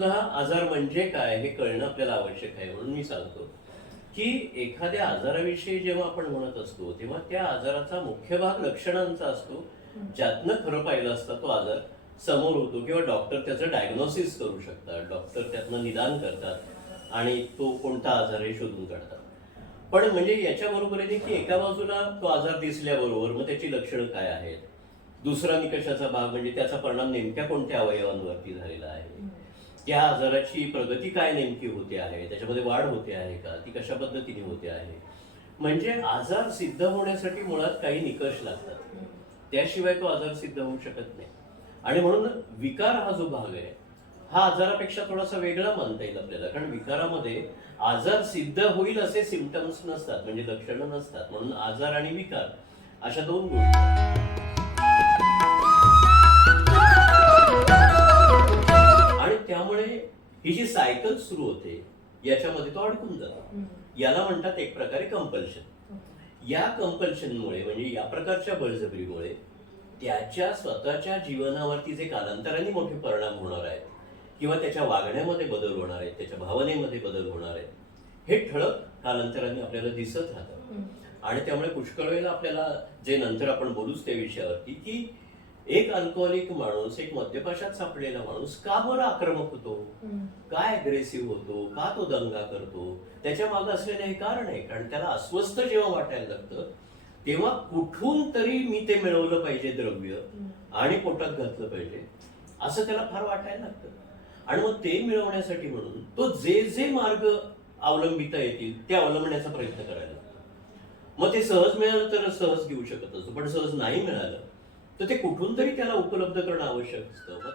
आजार म्हणजे काय हे कळणं आपल्याला आवश्यक आहे म्हणून मी सांगतो. की एखाद्या आजाराविषयी जेव्हा आपण म्हणत असतो तेव्हा त्या आजाराचा मुख्य भाग लक्षणांचा असतो. ज्यातनं खरं पाहिलं असता तो आजार समोर होतो किंवा डॉक्टर त्याचं डायग्नोसिस करू शकतात डॉक्टर त्यातनं निदान करतात आणि तो कोणता आजार हे शोधून काढतात. पण म्हणजे याच्या बरोबरीने की एका बाजूला तो आजार दिसल्याबरोबर मग त्याची लक्षणं काय आहेत? दुसरा निकषाचा भाग म्हणजे त्याचा परिणाम नेमक्या कोणत्या अवयवांवरती झालेला आहे? त्या आजाराची प्रगती काय नेमकी होते आहे? त्याच्यामध्ये वाढ होते आहे का? ती कशा पद्धतीने होते आहे? म्हणजे आजार सिद्ध होण्यासाठी मुळात काही निकष लागतात. त्याशिवाय तो आजार सिद्ध होऊ शकत नाही. आणि म्हणून विकार हा जो भाग आहे हा आजारापेक्षा थोडासा वेगळा मानता येईल आपल्याला. कारण विकारामध्ये आजार सिद्ध होईल असे सिमटम्स नसतात म्हणजे लक्षणं नसतात. म्हणून आजार आणि विकार अशा दोन गोष्टी ही जी सायकल सुरू होते याच्यामध्ये तो अडकून जातो. याला म्हणतात एक प्रकारे कंपल्शन या कंपल्शनमुळे म्हणजे या प्रकारच्या बळजबरीमुळे त्याच्या स्वतःच्या जीवनावरती जे कालांतराने मोठे परिणाम होणार आहेत किंवा त्याच्या वागण्यामध्ये बदल होणार आहेत त्याच्या भावनेमध्ये बदल होणार आहेत हे ठळक कालांतराने आपल्याला दिसत राहतं. आणि त्यामुळे पुष्कळ वेळेला आपल्याला जे नंतर आपण बोलूच त्या विषयावरती की एक अल्कोहोलिक माणूस एक मद्यपाशात सापडलेला माणूस का बरं आक्रमक होतो? काय अग्रेसिव्ह होतो? का तो दंगा करतो? त्याच्यामागे असलेलं हे कारण आहे. कारण त्याला अस्वस्थ जेव्हा वाटायला लागतं तेव्हा कुठून तरी मी ते मिळवलं पाहिजे द्रव्य आणि पोटात घातलं पाहिजे असं त्याला फार वाटायला लागतं. आणि मग ते मिळवण्यासाठी म्हणून तो जे जे मार्ग अवलंबिता येतील ते अवलंबण्याचा प्रयत्न करायला लागतो. मग ते सहज मिळालं तर सहज घेऊ शकत असतो पण सहज नाही मिळालं तर ते कुठून तरी त्याला उपलब्ध करणं आवश्यक असतं. मग